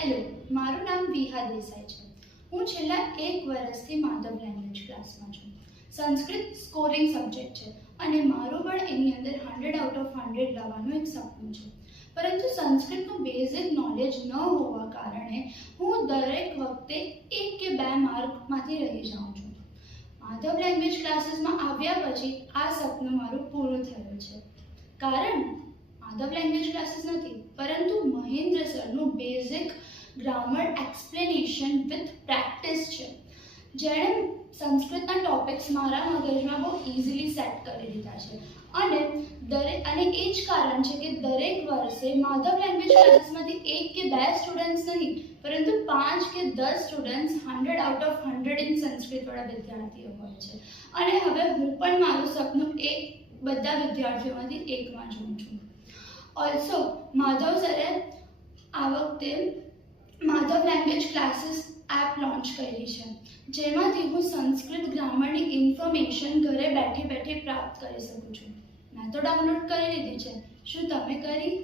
Hello, મારું નામ વિહા દેસાઈ છે. હું છેલ્લા 1 વર્ષથી માધવ લેંગ્વેજ ક્લાસમાં છું. સંસ્કૃત સ્કોરિંગ સબ્જેક્ટ છે અને મારું પણ એની અંદર 100 આઉટ ઓફ 100 લાવવાનું એક સપનું છે. પરંતુ સંસ્કૃતનું બેઝિક નોલેજ ન હોવા કારણે હું દરેક વખતે 1 કે 2 માર્કમાંથી રહી જાઉં છું. માધવ લેંગ્વેજ ક્લાસીસમાં આવ્યા પછી આ સપનું મારું પૂરું થયું છે. કારણ માધવ લેંગ્વેજ ક્લાસીસ નથી, પરંતુ મહેન્દ્ર સરનું basic grammar explanation with practice છે, જેણે સંસ્કૃતના ટોપિક્સ મારા મગજમાં બહુ ઇઝીલી સેટ કરી દીધા છે. અને એ જ કારણ છે કે દરેક વર્ષે માધવ લેંગ્વેજ ક્લાસીસમાંથી 1 કે 2 સ્ટુડન્ટ્સ નહીં, પરંતુ 5 કે 10 સ્ટુડન્ટ્સ 100 આઉટ ઓફ 100 ઇન સંસ્કૃતવાળા વિદ્યાર્થીઓ હોય છે. અને હવે હું પણ મારું સપનું બધા વિદ્યાર્થીઓમાંથી એકમાં જોઉં છું. ઓલ્સો માધવ સરે આ વખતે Madhav language classes app launch કરી છે, જેમાંથી હું સંસ્કૃત ગ્રામરની ઇન્ફોર્મેશન ઘરે બેઠે બેઠે પ્રાપ્ત કરી શકું છું. મેં તો ડાઉનલોડ કરી લીધી છે. શું તમે કરી?